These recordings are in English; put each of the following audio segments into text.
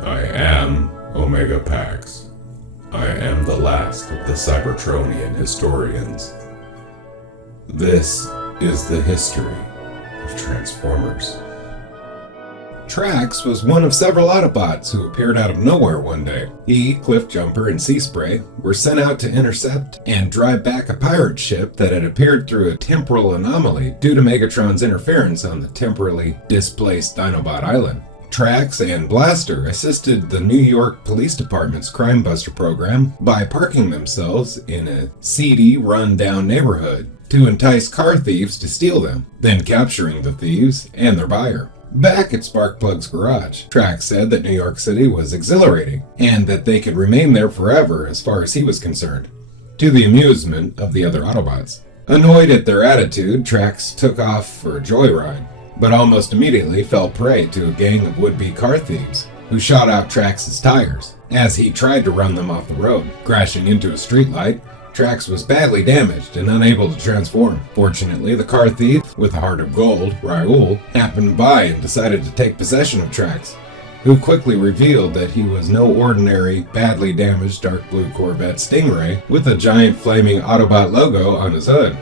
I am Omega Pax. I am the last of the Cybertronian historians. This is the history of Transformers. Trax was one of several Autobots who appeared out of nowhere one day. He, Cliffjumper, and Seaspray were sent out to intercept and drive back a pirate ship that had appeared through a temporal anomaly due to Megatron's interference on the temporally displaced Dinobot Island. Trax and Blaster assisted the New York Police Department's Crime Buster program by parking themselves in a seedy, run-down neighborhood to entice car thieves to steal them, then capturing the thieves and their buyer. Back at Sparkplug's garage, Trax said that New York City was exhilarating, and that they could remain there forever as far as he was concerned, to the amusement of the other Autobots. Annoyed at their attitude, Trax took off for a joyride, but almost immediately fell prey to a gang of would-be car thieves, who shot out Trax's tires as he tried to run them off the road. Crashing into a streetlight, Trax was badly damaged and unable to transform. Fortunately, the car thief, with a heart of gold, Raoul, happened by and decided to take possession of Trax, who quickly revealed that he was no ordinary, badly damaged dark blue Corvette Stingray with a giant flaming Autobot logo on his hood.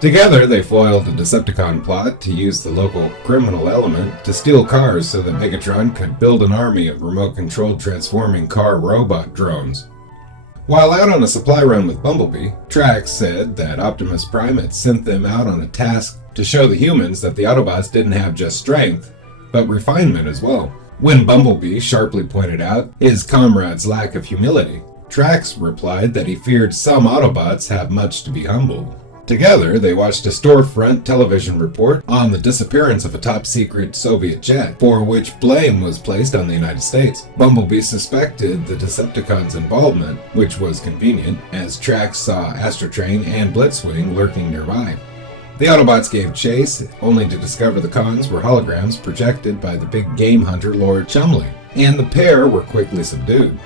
Together, they foiled a Decepticon plot to use the local criminal element to steal cars so that Megatron could build an army of remote-controlled transforming car robot drones. While out on a supply run with Bumblebee, Trax said that Optimus Prime had sent them out on a task to show the humans that the Autobots didn't have just strength, but refinement as well. When Bumblebee sharply pointed out his comrade's lack of humility, Trax replied that he feared some Autobots have much to be humbled. Together, they watched a storefront television report on the disappearance of a top-secret Soviet jet, for which blame was placed on the United States. Bumblebee suspected the Decepticons' involvement, which was convenient, as Trax saw Astrotrain and Blitzwing lurking nearby. The Autobots gave chase, only to discover the cons were holograms projected by the big game hunter Lord Chumley, and the pair were quickly subdued.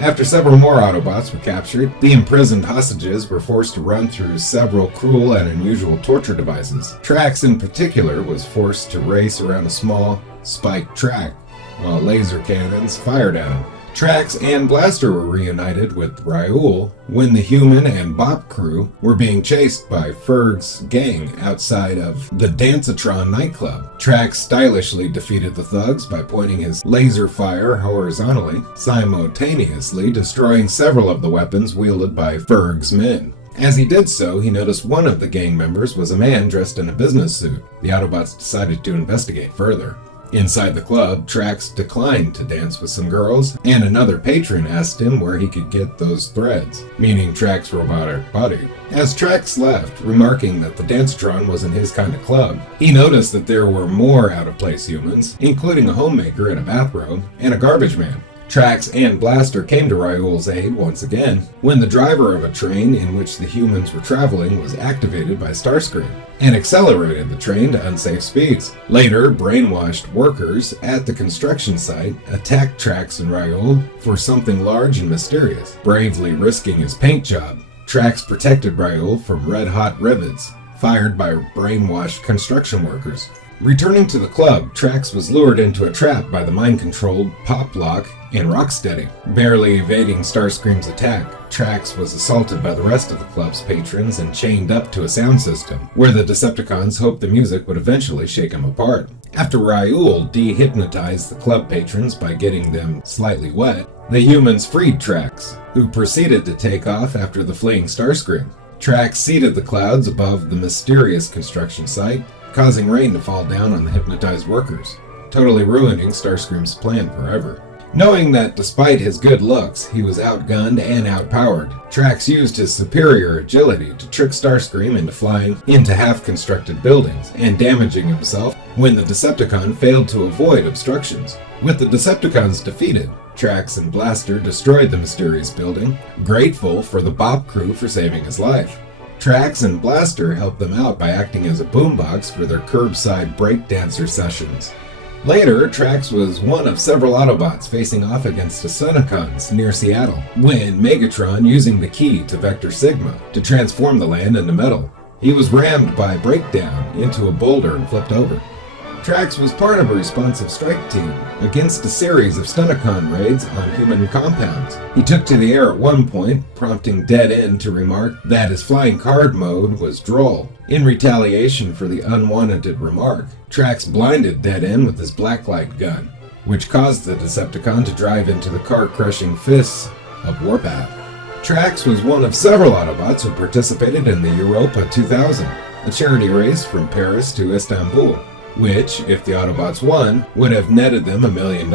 After several more Autobots were captured, the imprisoned hostages were forced to run through several cruel and unusual torture devices. Trax in particular was forced to race around a small, spiked track, while laser cannons fired at him. Trax and Blaster were reunited with Raoul when the Human and Bop crew were being chased by Ferg's gang outside of the Dancetron nightclub. Trax stylishly defeated the thugs by pointing his laser fire horizontally, simultaneously destroying several of the weapons wielded by Ferg's men. As he did so, he noticed one of the gang members was a man dressed in a business suit. The Autobots decided to investigate further. Inside the club, Trax declined to dance with some girls, and another patron asked him where he could get those threads, meaning Trax's robotic body. As Trax left, remarking that the Dancetron wasn't his kind of club, he noticed that there were more out-of-place humans, including a homemaker in a bathrobe and a garbage man. Trax and Blaster came to Raoul's aid once again when the driver of a train in which the humans were traveling was activated by Starscream and accelerated the train to unsafe speeds. Later, brainwashed workers at the construction site attacked Trax and Raoul for something large and mysterious. Bravely risking his paint job, Trax protected Raoul from red-hot rivets fired by brainwashed construction workers. Returning to the club, Trax was lured into a trap by the mind-controlled Pop-Lock and Rocksteady. Barely evading Starscream's attack, Trax was assaulted by the rest of the club's patrons and chained up to a sound system, where the Decepticons hoped the music would eventually shake him apart. After Raoul de-hypnotized the club patrons by getting them slightly wet, the humans freed Trax, who proceeded to take off after the fleeing Starscream. Trax seeded the clouds above the mysterious construction site, causing rain to fall down on the hypnotized workers, totally ruining Starscream's plan forever. Knowing that despite his good looks, he was outgunned and outpowered, Trax used his superior agility to trick Starscream into flying into half-constructed buildings and damaging himself when the Decepticon failed to avoid obstructions. With the Decepticons defeated, Trax and Blaster destroyed the mysterious building, grateful for the Bop crew for saving his life. Trax and Blaster helped them out by acting as a boombox for their curbside breakdancer sessions. Later, Trax was one of several Autobots facing off against Decepticons near Seattle, when Megatron using the key to Vector Sigma to transform the land into metal. He was rammed by Breakdown into a boulder and flipped over. Trax was part of a responsive strike team against a series of Stunticon raids on human compounds. He took to the air at one point, prompting Dead End to remark that his flying card mode was droll. In retaliation for the unwanted remark, Trax blinded Dead End with his blacklight gun, which caused the Decepticon to drive into the car-crushing fists of Warpath. Trax was one of several Autobots who participated in the Europa 2000, a charity race from Paris to Istanbul, which, if the Autobots won, would have netted them $1 million,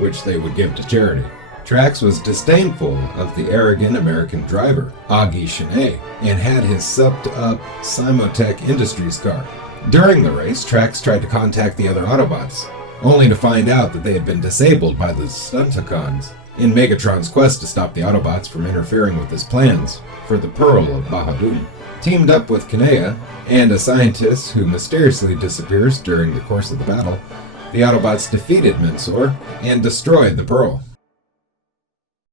which they would give to charity. Trax was disdainful of the arrogant American driver, Augie Chenet, and had his supped-up Simotech Industries car. During the race, Trax tried to contact the other Autobots, only to find out that they had been disabled by the Stunticons in Megatron's quest to stop the Autobots from interfering with his plans for the Pearl of Bahadum. Teamed up with Kanea and a scientist who mysteriously disappears during the course of the battle, the Autobots defeated Mensor and destroyed the Pearl.